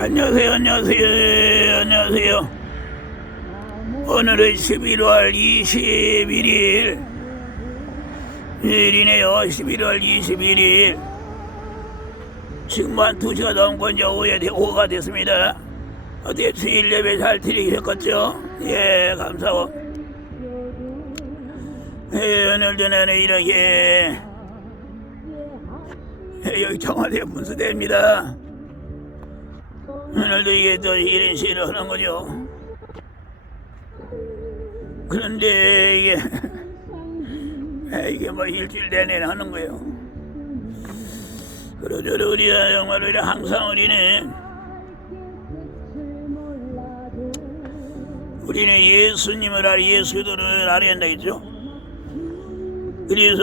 안녕하세요, 안녕하세요, 안녕하세요. 오늘은 11월 21일. 일이네요, 11월 21일. 지금 한 2시가 넘고 이제 오후에, 돼- 오후가 됐습니다. 어떻게 주일 예배 잘 드리셨겠죠? 예, 감사하고. 예, 오늘 저는 이렇게 예, 여기 청와대 분수대입니다. 오늘도 이게 또 이런 식으로 하는 거죠. 그런데 이게 아, 이게 뭐 일주일 내내 하는 거예요. 그러죠 우리가 정말 우리 항상 우리는 우리는 예수님을 알아 예수도를 알아야 한다 했죠. 그래서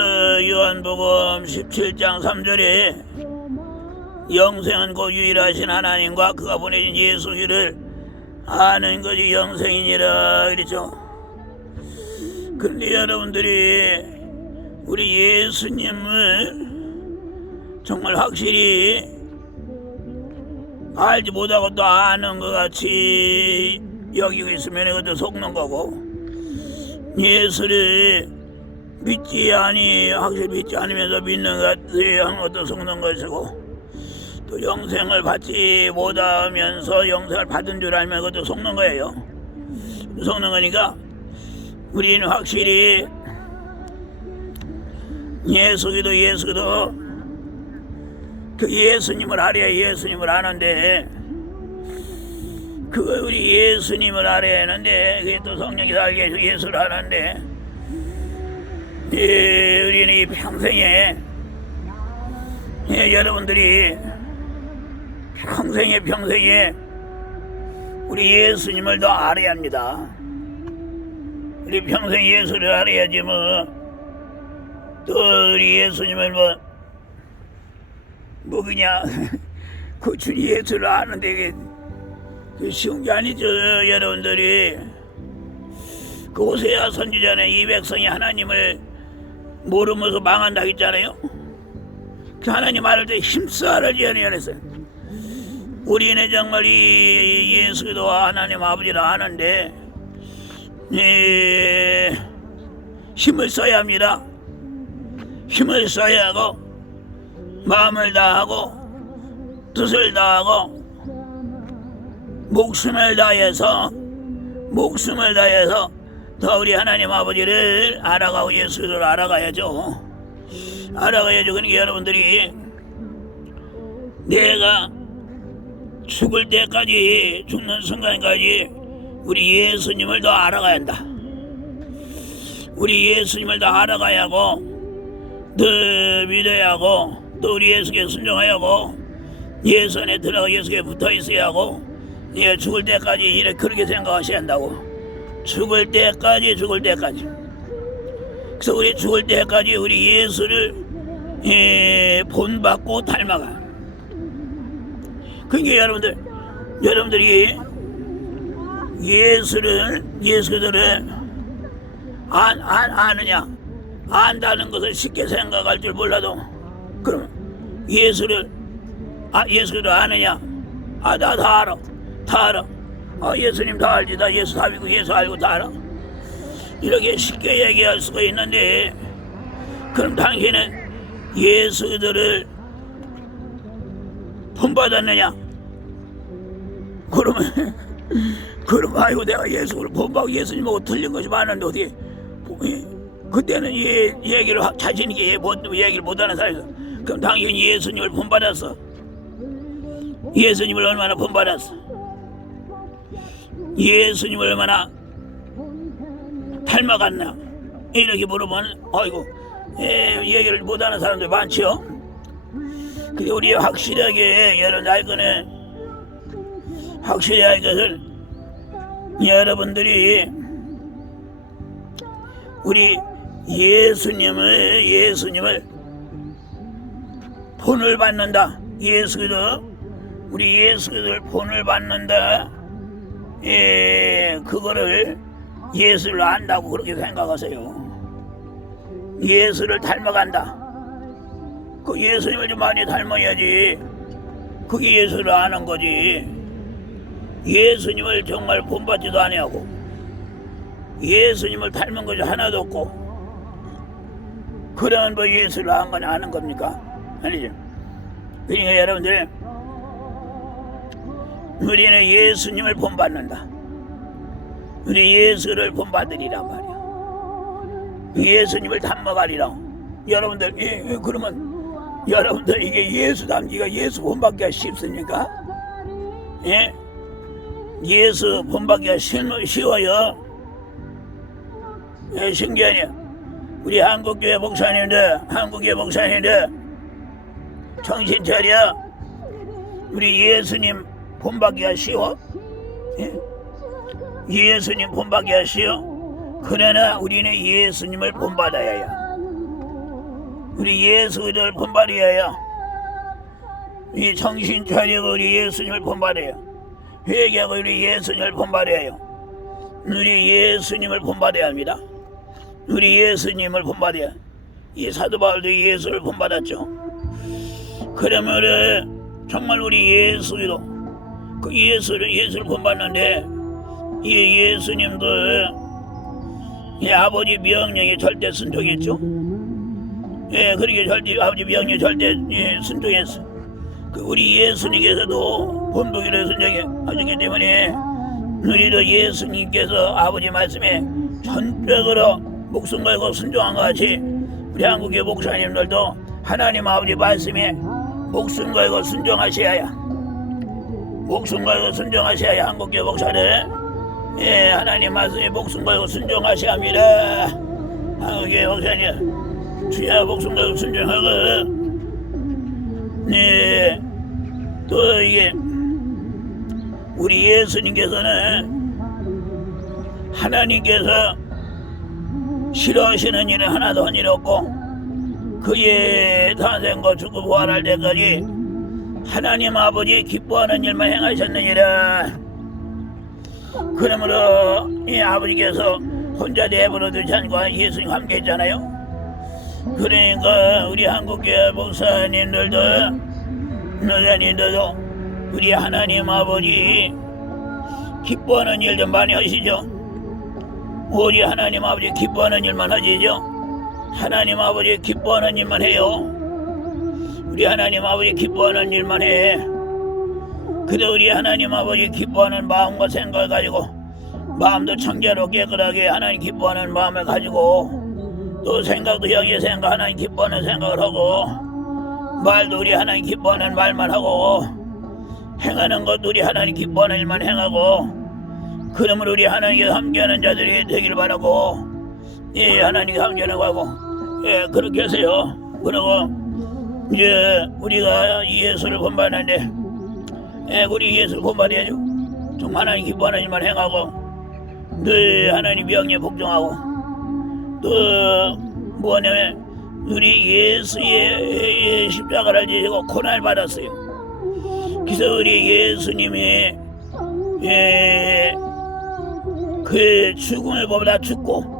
요한복음 17장 3절에 영생은 곧 유일하신 하나님과 그가 보내신 예수를 아는 것이 영생이니라 그랬죠. 근데 여러분들이 우리 예수님을 정말 확실히 알지 못하고 또 아는 것 같이 여기고 있으면 이것도 속는 거고 예수를 믿지 아니 확실히 믿지 않으면서 믿는 것 같이 한 것도 속는 것이고 또 영생을 받지 못하면서 영생을 받은 줄 알면 그것도 속는 거예요. 속는 거니까 우리는 확실히 예수기도 예수기도 그 예수님을 알아야 예수님을 아는데 그거 우리 예수님을 알아야 하는데 그게 또 성령이 살게 해서 예수를 하는데 예, 우리는 이 평생에 예, 여러분들이 평생에 평생에 우리 예수님을 더 알아야 합니다. 우리 평생 예수를 알아야지 뭐. 또 우리 예수님을 뭐 뭐 그냥 그준 예수를 아는데 그 쉬운 게 아니죠 여러분들이. 그 오세야 선지자는 이 백성이 하나님을 모르면서 망한다 했잖아요. 그 하나님 말할 때 알아지 않았어요 우리는 정말 이 예수도 하나님 아버지를 아는데 예, 힘을 써야 합니다 힘을 써야 하고 마음을 다하고 뜻을 다하고 목숨을 다해서 목숨을 다해서 더 우리 하나님 아버지를 알아가고 예수를 알아가야죠. 알아가야죠. 그러니까 여러분들이 내가 죽을 때까지 죽는 순간까지 우리 예수님을 더 알아가야 한다. 우리 예수님을 더 알아가야 하고 더 믿어야 하고 또 우리 예수께 순종해야 하고 예수 안에 들어가 예수께 붙어 있어야 하고 예, 죽을 때까지 이래 그렇게 생각하셔야 한다고. 죽을 때까지 죽을 때까지. 그래서 우리 죽을 때까지 우리 예수를 예, 본받고 닮아가 그러니까 여러분들 여러분들이 예수를 예수들을 안, 안, 아느냐 안다는 것을 쉽게 생각할 줄 몰라도 그럼 예수를 아 예수를 아느냐? 아 나 다 알아. 다 알아. 아 예수님 다 알지. 나 예수 다 믿고 예수 알고 다 알아. 이렇게 쉽게 얘기할 수가 있는데 그럼 당신은 예수들을 본받았느냐? 그러면 그럼 아이고 내가 예수를 본받고 예수님하고 틀린 것이 많은데 어떻게 예, 그때는 예, 얘기를 확 자신 있게 얘기를 못하는 사람이서 그럼 당연히 예수님을 본받았어. 예수님을 얼마나 본받았어? 예수님을 얼마나 닮아갔나? 이렇게 물으면 아이고 예, 얘기를 못하는 사람들 많죠 그리고 우리 확실하게 알 거는 확실히 알 것을 여러분들이 우리 예수님을 예수님을 본을 받는다. 예수도 우리 예수를 본을 받는다. 예, 그거를 예수를 안다고 그렇게 생각하세요. 예수를 닮아간다. 그 예수님을 좀 많이 닮아야지. 그게 예수를 아는 거지. 예수님을 정말 본받지도 아니하고 예수님을 닮은 것이 하나도 없고 그러면 뭐 예수를 한 거냐 아는 겁니까? 아니죠. 그러니까 여러분들 우리는 예수님을 본받는다. 우리 예수를 본받으리란 말이야. 예수님을 닮아가리라. 여러분들 예, 예, 그러면 여러분들 이게 예수 닮기가 예수 본받기가 쉽습니까? 예? 예수 본받기가 쉬- 쉬워요. 예, 신기하냐? 우리 한국교회 목사님들, 한국교회 목사님들 정신 차려. 우리 예수님 본받기가 쉬워? 예? 예수님 본받기가 쉬워? 그러나 우리는 예수님을 본받아야 해요. 우리 예수를 해요. 이 정신 차리고 우리 예수님을 본받아요. 회개하고 우리 예수님을 본받아야 해요. 우리 예수님을 본받아야 합니다. 우리 예수님을 본받아야. 이 사도 바울도 예수를 본받았죠. 그러면은 정말 우리 예수로 그 예수를 예수를 본받는데 이 예수님도 이 아버지 명령에 절대 순종했죠. 예, 그렇게 절대 아버지 명령에 절대 예, 순종했어. 그 우리 예수님께서도 본보기를 순종해 하셨기 때문에 우리도 예수님께서 아버지 말씀에 전적으로 목숨 걸고 순종한 것 같이 우리 한국의 목사님들도 하나님 아버지 말씀에 목숨 걸고 순종하셔야 해. 목숨 걸고 순종하셔야 한국교 목사들 예 하나님 말씀에 목숨 걸고 순종하셔야 합니다 한국교 목사님 주야 목숨 걸고 순종하고 네 또 이게 우리 예수님께서는 하나님께서 싫어하시는 일은 하나도 한 일 없고 그의 탄생과 죽고 부활할 때까지 하나님 아버지 기뻐하는 일만 행하셨느니라. 그러므로 이 아버지께서 혼자 내버려 두지 않고 예수님 함께 했잖아요. 그러니까 우리 한국교회 목사님들도 노자님들도 우리 하나님 아버지 기뻐하는 일 좀 많이 하시죠. 우리 하나님 아버지 기뻐하는 일만 하시죠. 하나님 아버지 기뻐하는 일만 해요. 우리 하나님 아버지 기뻐하는 일만 해. 그래 우리 하나님 아버지 기뻐하는 마음과 생각을 가지고 마음도 청결하고 깨끗하게 하나님 기뻐하는 마음을 가지고 또 생각도 여기에 생각 하나님 기뻐하는 생각을 하고 말도 우리 하나님 기뻐하는 말만 하고 행하는 것도 우리 하나님 기뻐하는 일만 행하고 그러므로 우리 하나님께 함께하는 자들이 되길 바라고 예 하나님 함께하는 거고 예 그렇게 하세요. 그리고 이제 우리가 이 예수를 본받는데 예 우리 예수를 본받아야죠. 정말 하나님 기뻐하는 일만 행하고 늘 하나님 명령에 복종하고 또 뭐냐면 우리 예수의 십자가를 지시고 고난을 받았어요. 그래서 우리 예수님이 예, 그 죽음을 보다 죽고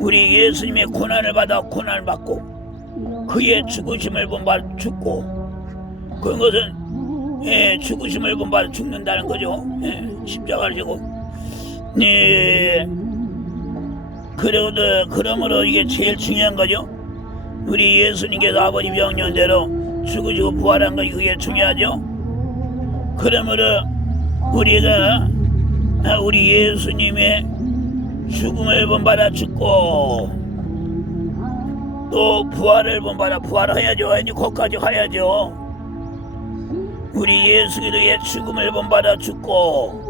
우리 예수님의 고난을 받아 고난을 받고 그의 죽으심을 본바 죽고 그것은 예, 죽으심을 본바 죽는다는 거죠. 예, 십자가를 지고. 네 그래도 그러므로 이게 제일 중요한 거죠. 우리 예수님께서 아버지 명령대로 죽으시고 부활한 것이 그게 중요하죠. 그러므로 우리가 아, 우리 예수님의 죽음을 본받아 죽고 또 부활을 본받아 부활해야죠. 이제 거기까지 가야죠. 우리 예수 그리스도의 죽음을 본받아 죽고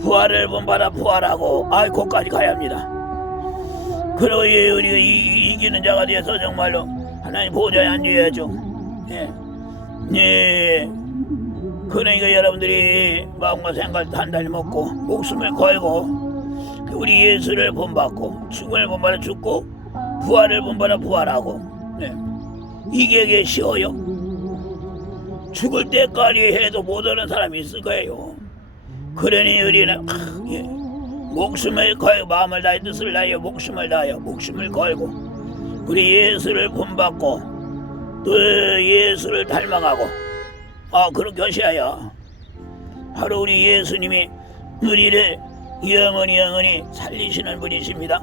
부활을 본받아 부활하고 아이 거기까지 가야 합니다. 그리고 이- 우리가 이, 이기는 자가 돼서 정말로 하나님 보좌에 앉아야죠. 예. 예. 그러니까 여러분들이 마음과 생각을 단단히 먹고 목숨을 걸고 그 우리 예수를 본받고 죽음을 본받아 죽고 부활을 본받아 부활하고 네. 이게 쉬워요. 죽을 때까지 해도 못하는 사람이 있을 거예요. 그러니 우리는 아, 예. 목숨을 걸고 마음을 다해 뜻을 다해 목숨을 다하여 목숨을 걸고 우리 예수를 본받고 또 예수를 닮아가고 아 그렇게 하셔야 바로 우리 예수님이 우리를 영원히 영원히 살리시는 분이십니다.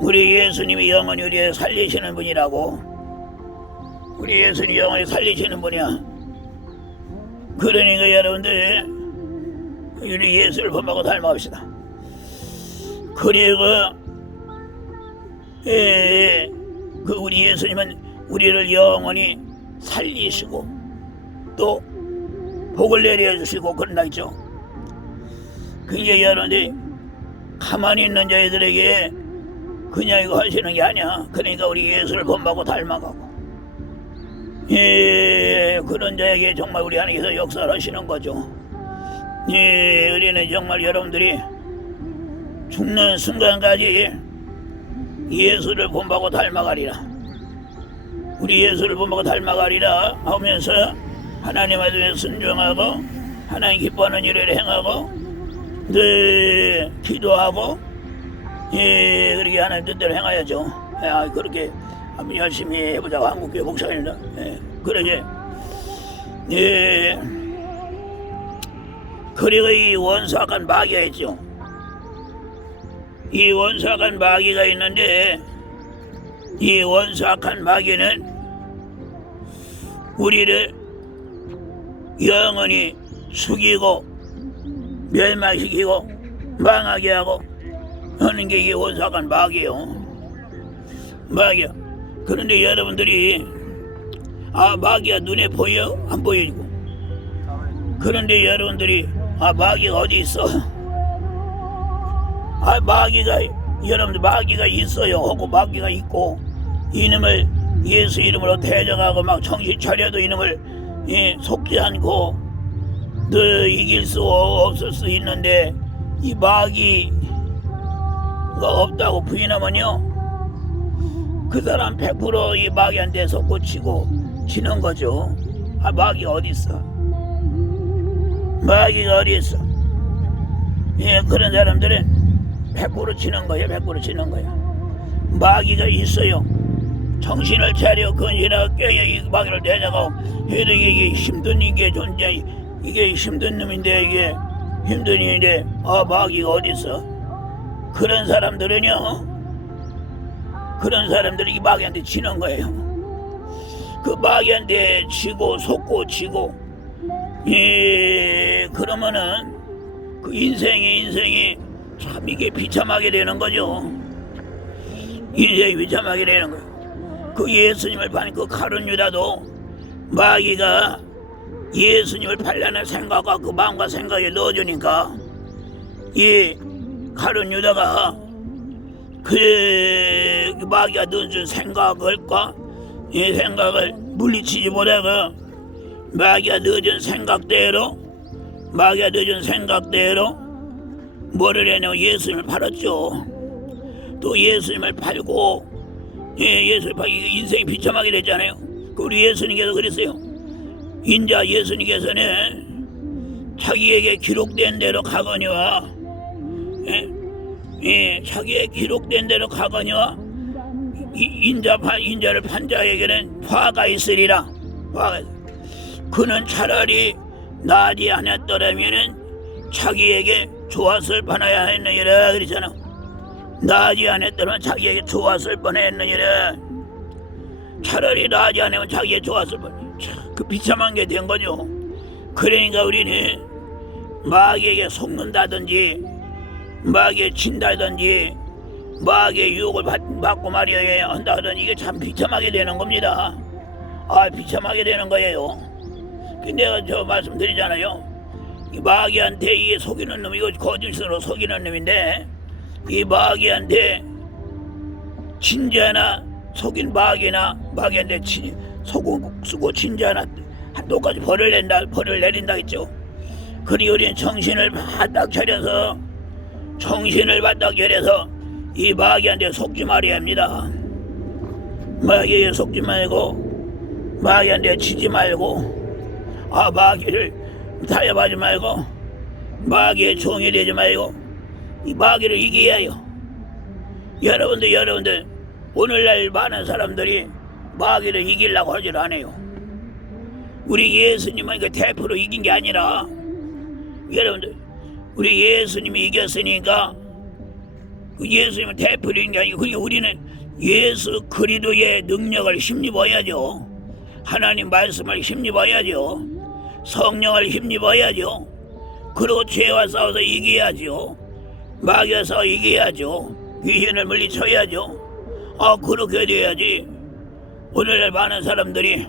우리 예수님이 영원히 우리를 살리시는 분이라고. 우리 예수님이 영원히 살리시는 분이야. 그러니까 여러분들 우리 예수를 본하고 닮아갑시다. 그리고 예, 그 우리 예수님은 우리를 영원히 살리시고 또 복을 내려주시고 그런다 했죠. 그게 여러분들 가만히 있는 자들에게 그냥 이거 하시는 게 아니야. 그러니까 우리 예수를 본받고 닮아가고 예, 그런 자에게 정말 우리 하나님께서 역사를 하시는 거죠. 예, 우리는 정말 여러분들이 죽는 순간까지 예수를 본받고 닮아가리라. 우리 예수를 본받고 닮아가리라 하면서 하나님 앞에 순종하고 하나님 기뻐하는 일을 행하고 늘 기도하고 예 그렇게 하나님 뜻대로 행하야죠. 아, 그렇게 한번 열심히 해보자고 한국교회 목사입니다. 예, 그러게 예 그리고 이 원수악한 마귀가 있죠. 이 원수악한 마귀가 있는데 이 원수악한 마귀는 우리를 영원히 죽이고 멸망시키고 망하게 하고 하는 게 이 원수악한 마귀요. 마귀야. 그런데 여러분들이 아 마귀가 눈에 보여 안 보이고 그런데 여러분들이 아 마귀가 어디 있어? 아 마귀가 여러분들 마귀가 있어요. 하고 마귀가 있고 이놈을 예수 이름으로 대적하고 막 정신 차려도 이놈을 예, 속지 않고 늘 이길 수 없을 수 있는데 이 마귀가 없다고 부인하면요 그 사람 100%이 마귀한테 속고 치고 지는 거죠. 아 마귀가 어디 있어 마귀가 어디 있어? 예 그런 사람들은 100% 치는 거야 100% 치는 거야 마귀가 있어요. 정신을 차려. 근신하고 깨어 이 마귀를 대적하고 해도 이게 힘든 이게 존재 이게 힘든 놈인데 이게 힘든 일인데 아 마귀가 어디 있어? 그런 사람들은요 그런 사람들이 이 마귀한테 지는 거예요. 그 마귀한테 지고 속고 지고 예 그러면은 그 인생이 인생이 참 이게 비참하게 되는 거죠. 인생이 비참하게 되는 거예요. 그 예수님을 판그 가룟 유다도 마귀가 예수님을 팔려는 생각과 그 마음과 생각에 넣어주니까 이 가룟 유다가 그 마귀가 넣어준 생각을과 이 생각을 물리치지 못하고 마귀가 넣어준 생각대로 마귀가 넣어준 생각대로 뭐를 했냐면 예수님을 팔았죠. 또 예수님을 팔고 예, 예수를 팔고 인생이 비참하게 됐잖아요. 그 우리 예수님께서 그랬어요. 인자 예수님께서는 자기에게 기록된 대로 가거니와 예, 예, 자기의 기록된 대로 가거니와 이- 인자 파- 인자를 판 자에게는 화가 있으리라. 화가 있- 그는 차라리 나지 않았더라면은 자기에게 좋았을 뻔하야 했느니라 그러잖아. 나지 않았더라면 자기에게 좋았을 뻔했느니라. 차라리 나지 않으면 자기에게 좋았을 뻔. 참, 그 비참한 게 된 거죠. 그러니까 우리는 마귀에게 속는다든지 마귀에 친다든지 마귀의 유혹을 받, 받고 말이야 한다든지 이게 참 비참하게 되는 겁니다. 아 비참하게 되는 거예요. 근데 내가 저 말씀드리잖아요. 이 마귀한테 이게 속이는 놈 이거 거짓으로 속이는 놈인데 이 마귀한테 진짜나 속인 마귀나 마귀한테 친, 속고 쓰고 진짜나 똑같이 벌을 낸다 벌을 내린다 했죠. 그리 우리는 정신을 바짝 차려서 정신을 바짝 차려서 이 마귀한테 속지 말아야 합니다. 마귀에 속지 말고 마귀한테 치지 말고 아 마귀를 타협하지 말고 마귀의 종이 되지 말고 이 마귀를 이겨야 해요. 여러분들 여러분들 오늘날 많은 사람들이 마귀를 이기려고 하질 않아요. 우리 예수님은 그 대표로 이긴 게 아니라 여러분들 우리 예수님이 이겼으니까 그 예수님은 대표로 이긴 게 아니고 그러니까 우리는 예수 그리스도의 능력을 힘입어야죠. 하나님 말씀을 힘입어야죠. 성령을 힘입어야죠. 그리고 죄와 싸워서 이겨야죠. 막여서 이겨야죠. 귀신을 물리쳐야죠. 아 그렇게 돼야지. 오늘날 많은 사람들이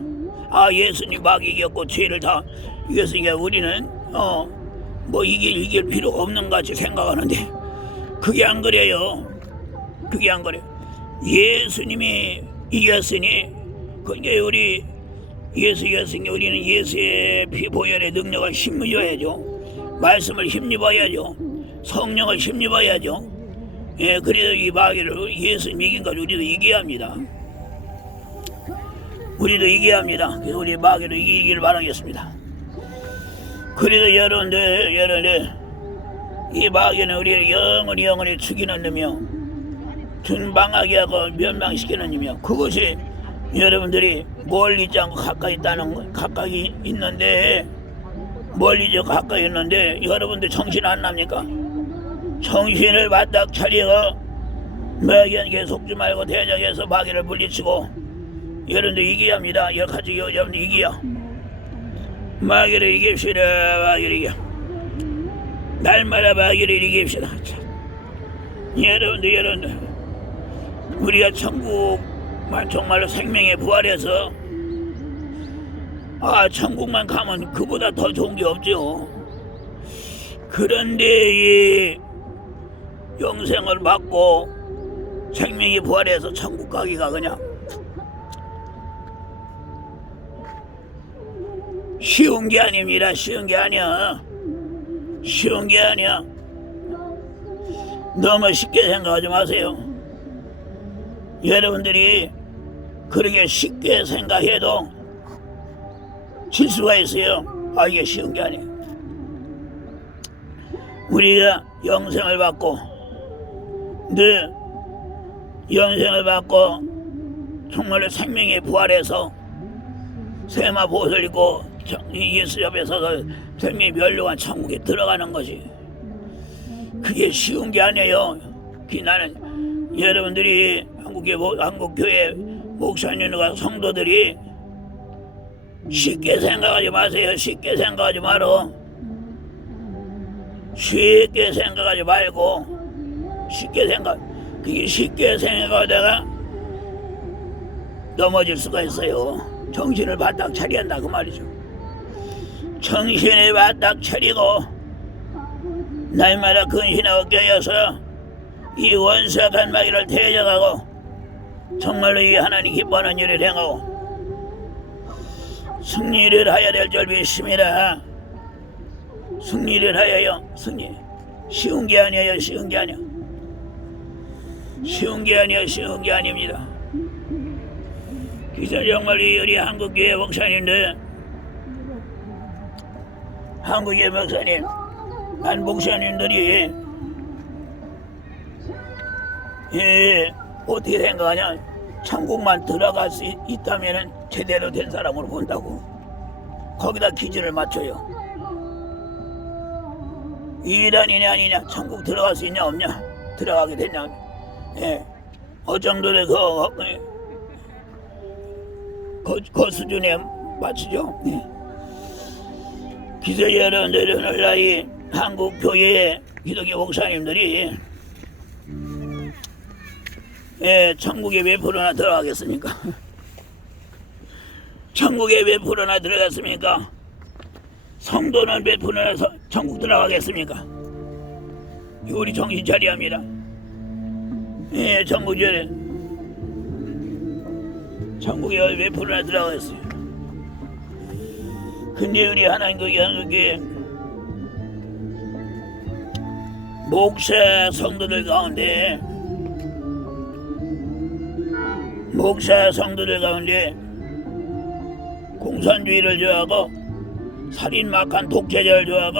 아 예수님 막 이겼고 죄를 다 이겼으니까 우리는 어 뭐 이길 이길 필요가 없는 것 같이 생각하는데 그게 안 그래요. 그게 안 그래. 예수님이 이겼으니 그게 우리 예수 이겼으니 우리는 예수의 피 보혈의 능력을 힘입어야죠. 말씀을 힘입어야죠. 성령을 힘입어야죠. 예, 그래서 이 마귀를 예수님 이긴 걸 우리도 이겨야 합니다. 우리도 이겨야 합니다. 그래서 우리 마귀를 이기기를 바라겠습니다. 그래도 여러분들, 여러분들, 이 마귀는 우리를 영원히 영원히 죽이는 놈이요. 준방하게 하고 멸망시키는 놈이요. 그것이 여러분들이 멀리 있지 않고 가까이 있다는 거, 가까이 있는데, 멀리 저 가까이 있는데, 여러분들 정신 안 납니까? 정신을 바닥 차리고, 마귀에게 속지 말고 대적해서 마귀를 물리치고, 여러분들 이겨야 합니다. 여러 가지 여러분들 이겨야. 마귀를 이깁시다. 마귀를 이겨. 날마다 마귀를 이깁시다. 참. 여러분들 여러분들 우리가 천국 만 정말로 생명의 부활해서 아 천국만 가면 그보다 더 좋은 게 없죠. 그런데 이 영생을 받고 생명이 부활해서 천국 가기가 그냥 쉬운 게 아닙니다. 쉬운 게 아니야. 쉬운 게 아니야. 너무 쉽게 생각하지 마세요. 여러분들이 그렇게 쉽게 생각해도 질 수가 있어요. 아, 이게 쉬운 게 아니에요. 우리가 영생을 받고, 늘 영생을 받고, 정말로 생명의 부활해서 세마 보옷을 입고 예수 옆에 서서 생명의 멸류관 천국에 들어가는 것이 그게 쉬운 게 아니에요. 그 나는 여러분들이 한국의 모- 한국 교회 목사님과 성도들이 쉽게 생각하지 마세요. 쉽게 생각하지 말어. 쉽게 생각하지 말고 쉽게 생각. 그게 쉽게 생각하다가 넘어질 수가 있어요. 정신을 바짝 차려야 한다 그 말이죠. 정신을 바짝 차리고 날마다 근신하고 껴여서 이 원수악한 마귀를 대적하고 정말로 이 하나님 기뻐하는 일을 행하고 승리를 하여야 될 줄 믿습니다. 승리를 하여요. 승리. 쉬운 게 아니에요. 쉬운 게 아니야. 쉬운 게 아니에요. 쉬운 게 아닙니다. 그래서 정말 이 우리 한국교회 목사님들 한국의 목사님 한 목사님들이 예 어떻게 생각하냐? 천국만 들어갈 수 있- 있다면은 제대로 된 사람으로 본다고. 거기다 기준을 맞춰요. 이란이냐 아니냐? 천국 들어갈 수 있냐 없냐? 들어가게 됐냐? 예. 어 정도의 그, 어, 예. 그, 그 수준에 맞추죠? 예. 기자 여러분들 오늘날 이 한국 교회 기독교 목사님들이 예, 천국에 몇 프로나 들어가겠습니까? 천국에 몇 프로나 들어갔습니까? 성도는 몇 프로나 서- 천국 들어가겠습니까? 우리 정신 차려야 합니다. 예, 천국 전에 천국에 몇 프로나 들어가겠어요. 근데 우리 하나님 그 연극에 목사 성도들 가운데 목사 성도들 가운데 공산주의를 좋아하고 살인 막한 독재자를 좋아하고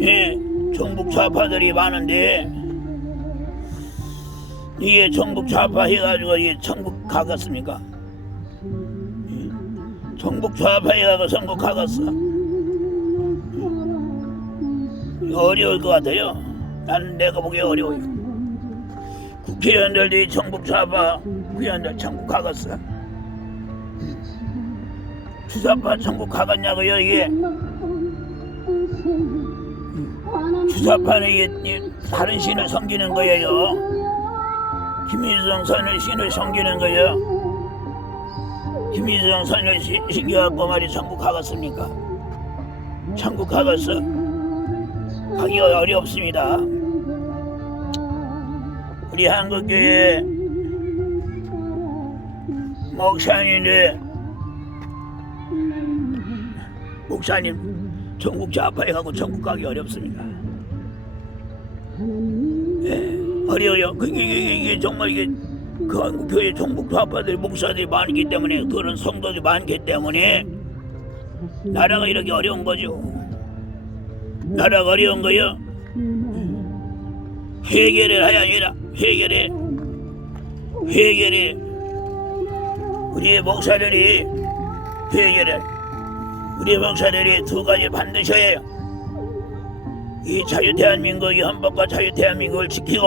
예 정북 좌파들이 많은데 이게 정북 좌파 해가지고 이게 천국 가겠습니까? 예. 전국 좌파에 가고 선곡하겠어. 이거 어려울 것 같아요. 나는 내가 보기에 어려워요. 국회의원들이 전국 좌파 의원들 전국하겠어. 주사파 전국하겠냐고요 이게. 주사파는 이게 이 다른 신을 섬기는 거예요. 김일성 선을 신을 섬기는 거예요. 김일성 선을 시- 신겨갖고 말이 천국 가겠습니까? 천국 가겠어? 가기가 어렵습니다. 우리 한국교회 목사님들 목사님 전국 좌파에 가고 전국 가기 어렵습니다. 예, 어려워요. 그게, 이게, 이게 정말 이게 그 한국 교회 전국 좌파들 목사들이 많기 때문에 그런 성도들이 많기 때문에 나라가 이렇게 어려운 거죠. 나라가 어려운 거요. 해결을 아니라 해결해 해결해 우리의 목사들이 해결해 우리 목사들이 두 가지 반드시 해요. 이 자유 대한민국 이 헌법과 자유 대한민국을 지키고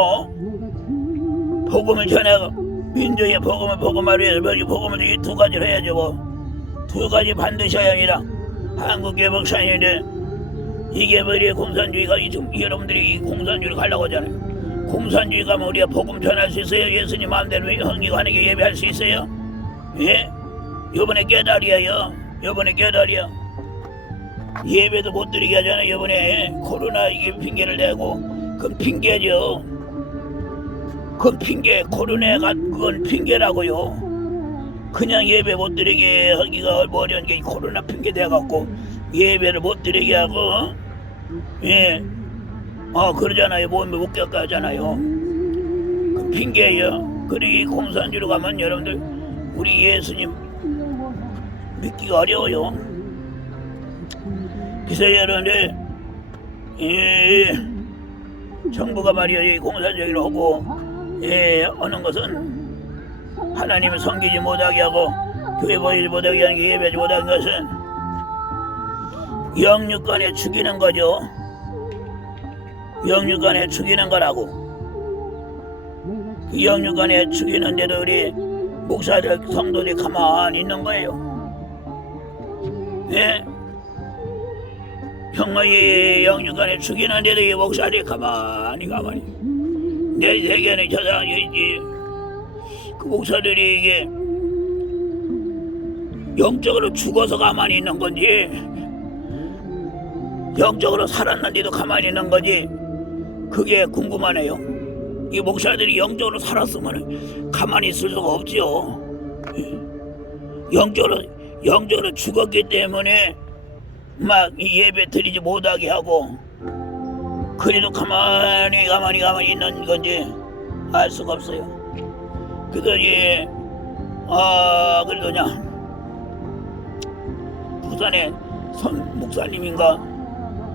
복음을 전하고 민족의 복음을 복음하려 해서 복음을 이 두 가지를 해야죠. 뭐. 두 가지 반드시 해야 아니라 한국의 목사님들 이게 우리의 공산주의가 이 좀- 여러분들이 이 공산주의를 가려고 하잖아요. 공산주의 가면 우리가 복음 전할 수 있어요? 예수님 마음대로 헌기고 하는 게 예배할 수 있어요? 예? 요번에 깨달이야요. 요번에 깨달이야. 예배도 못 드리게 하잖아요. 요번에 코로나 이게 핑계를 대고 그건 핑계죠. 그건 핑계. 코로나가 그건 핑계라고요. 그냥 예배 못 드리게 하기가 어려운 게 코로나 핑계 대갖고 예배를 못 드리게 하고 예. 아 그러잖아요. 몸에 못 겪게 하잖아요. 그 핑계예요. 그리고 이 공산주의로 가면 여러분들 우리 예수님 믿기가 어려워요. 그래서 여러분들 예, 정부가 말이야 이 공산주의로 하고 예, 하는 것은 하나님을 섬기지 못하게 하고 교회 보이지 못하게 하는 게 예배지 못하는 것은 영육간에 죽이는 거죠. 영육간에 죽이는 거라고. 그 영육간에 죽이는데도 우리 목사들 성도들이 가만히 있는 거예요. 예? 형의 영육간에 죽이는데도 이 목사들이 가만히 가만히 내 세계는 저상이지 그 목사들이 이게 영적으로 죽어서 가만히 있는 건지 영적으로 살았는데도 가만히 있는 거지 그게 궁금하네요. 이 목사들이 영적으로 살았으면 가만히 있을 수가 없지요. 영적으로 영적으로 죽었기 때문에 막이 예배 드리지 못하게 하고 그래도 가만히 가만히 가만히 있는 건지 알 수가 없어요. 그더니 아 그래도 그냥 부산에 선 목사님인가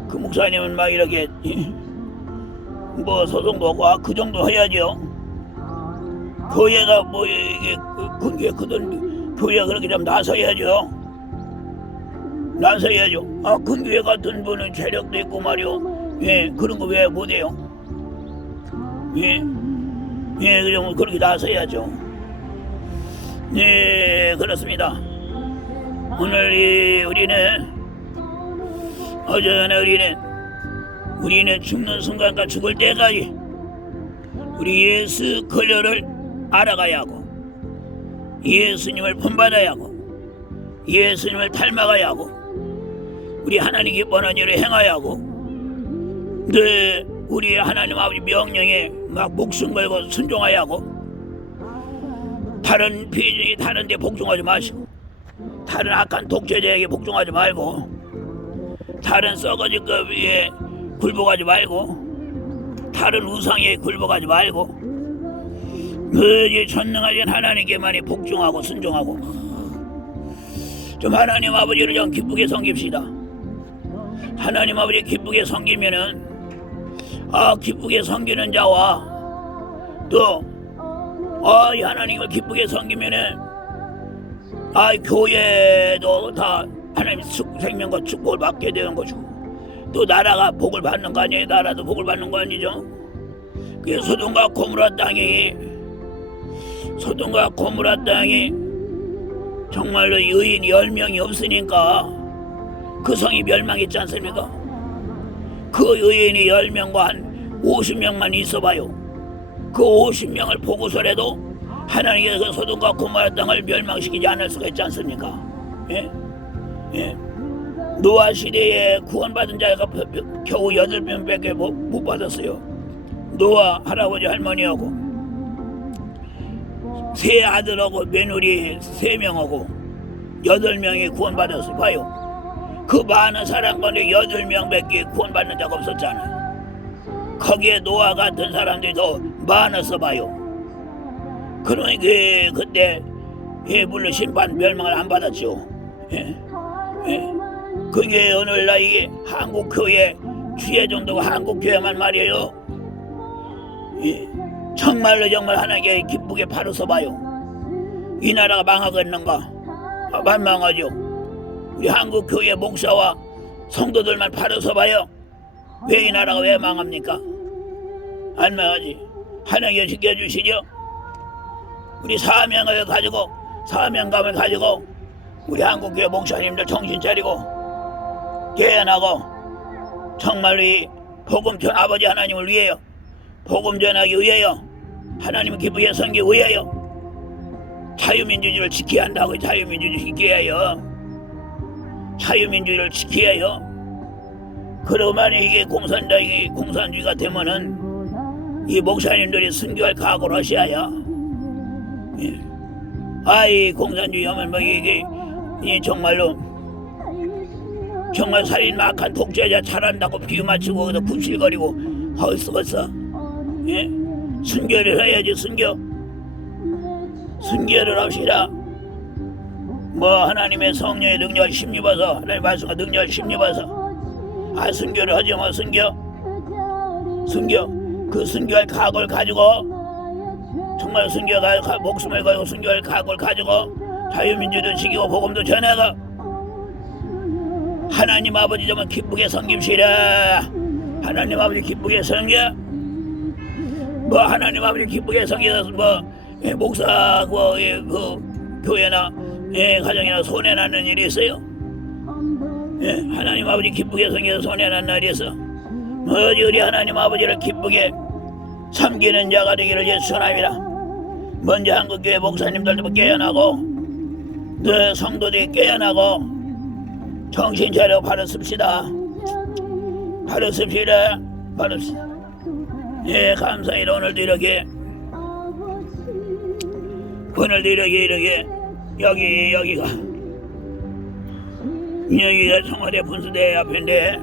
그 목사님은 막 이렇게 뭐 소송도 하고 아, 그 정도 해야죠. 교회가 뭐 이게 그- 그게 그들 교회가 그렇게 좀 나서야죠. 나서야죠. 아, 큰 교회 같은 분은 체력도 있고 말이요. 예, 그런 거 왜 못해요? 예, 예, 그럼 그렇게 나서야죠. 네, 그렇습니다. 오늘 이 우리는 어제는 우리는 우리는 죽는 순간과 죽을 때까지 우리 예수 그녀를 알아가야 하고 예수님을 본받아야 하고 예수님을 닮아가야 하고 우리 하나님 기뻐하는 일을 행하야 하고 네 우리 하나님 아버지 명령에 막 목숨 걸고 순종하야 하고 다른 피해자이 다른 데 복종하지 마시고 다른 악한 독재자에게 복종하지 말고 다른 썩어질 것 위에 굴복하지 말고 다른 우상에 굴복하지 말고 그 전능하신 하나님께만이 복종하고 순종하고 좀 하나님 아버지를 좀 기쁘게 섬깁시다. 하나님 아버지 기쁘게 섬기면은 아 기쁘게 섬기는 자와 또 아, 이 하나님을 기쁘게 섬기면은 아 교회도 다 하나님 축- 생명과 축복을 받게 되는 것이고 또 나라가 복을 받는 거 아니에요? 나라도 복을 받는 거 아니죠? 그 소돔과 고무라 땅이 소돔과 고무라 땅이 정말로 의인 열 명이 없으니까 그 성이 멸망했지 않습니까? 그 의인이 열 명과 한 50명만 있어봐요. 그 50명을 보고서라도 하나님께서 그 소돔과 고모라 땅을 멸망시키지 않을 수가 있지 않습니까? 예? 예. 노아 시대에 구원받은 자가 겨우 여덟 명밖에 못, 못 받았어요. 노아 할아버지 할머니하고 세 아들하고 며느리 세 명하고 여덟 명이 구원받았어요. 봐요. 그 많은 사람 가운데 여덟 명밖에 구원받는 자가 없었잖아요. 거기에 노아 같은 사람들이 더 많았어 봐요. 그러니까 그때 예, 물론 심판 멸망을 안 받았죠. 예. 예. 그게 오늘날 이게 한국 교회 주의 정도가 한국 교회만 말이에요. 예. 정말로 정말 하나님께 기쁘게 바로서 봐요. 이 나라가 망하겠는가? 아, 만망하죠. 우리 한국 교회 목사와 성도들만 바로서 봐요. 왜 이 나라가 왜 망합니까? 안 망하지. 하나님께 지켜주시죠. 우리 사명을 가지고 사명감을 가지고 우리 한국교회 목사님들 정신 차리고 개연하고 정말로 이 복음 전 아버지 하나님을 위하여 복음 전하기 위하여 하나님을 기쁘게 섬기기 위하여 자유민주주의를 지켜야 한다고 자유민주주의 지켜야 해요. 자유민주주의를 지켜야 해요. 그러면 이게 공산자 이게 공산주의가 되면은 이 목사님들이 순교할 각오를 하셔야 예. 아이 공산주의 하면 뭐 이게 이 정말로 정말 살인 막한 독재자 잘한다고 비유 맞추고 거기서 굽실거리고 헛쓰겠어 예? 순교를 해야지 순교 순교를 합시다. 뭐 하나님의 성령의 능력을 힘입어서 하나님 말씀과 능력을 힘입어서. 아 순교를 하지 마 순교 순교 그 순교할 각오를 가지고 정말 가- 목숨을 걸고 순교할 각오를 가지고 자유민주도 지키고 복음도 전해가 하나님 아버지 좀 기쁘게 섬깁시다. 하나님 아버지 기쁘게 섬겨. 뭐 하나님 아버지 기쁘게 섬겨서 뭐 예, 목사 그, 예, 그 교회나 예, 가정이나 손해 나는 일이 있어요? 예, 하나님 아버지 기쁘게 섬겨서 손해 난 날이 있어. 어디 우리 하나님 아버지를 기쁘게 섬기는 자가 되기를 예수님이라. 먼저 한국교회 목사님들도 깨어나고 너 성도들이 깨어나고 정신 차려 바로 씁시다. 바로 씁시다 바로 씁시다 예 감사합니다 오늘도 이렇게. 오늘도 이렇게 이렇게. 여기 여기가. 여기가 청와대 분수대 앞인데.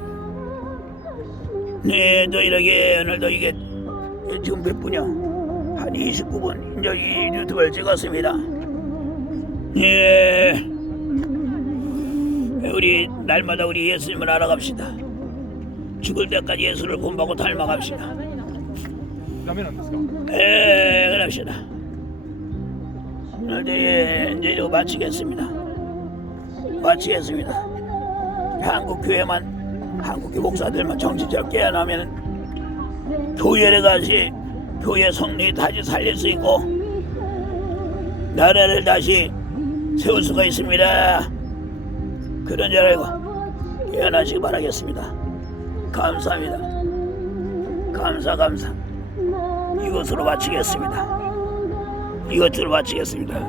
네 또 이렇게 오늘도 이게 지금 몇 분이야? 한 29분. 이제 이 유튜브를 찍었습니다. 예 네, 우리 날마다 우리 예수님을 알아갑시다. 죽을 때까지 예수를 본받고 닮아갑시다. 예, 그럽시다. 오늘 예, 이제 이거 마치겠습니다. 마치겠습니다. 한국 교회만 한국의 목사들만 정신적 깨어나면 교회를 다시 교회 성리 다시 살릴 수 있고 나라를 다시 세울 수가 있습니다. 그런 줄 알고 깨어나시기 바라겠습니다. 감사합니다. 감사 감사. 이것으로 마치겠습니다. 이것으로 마치겠습니다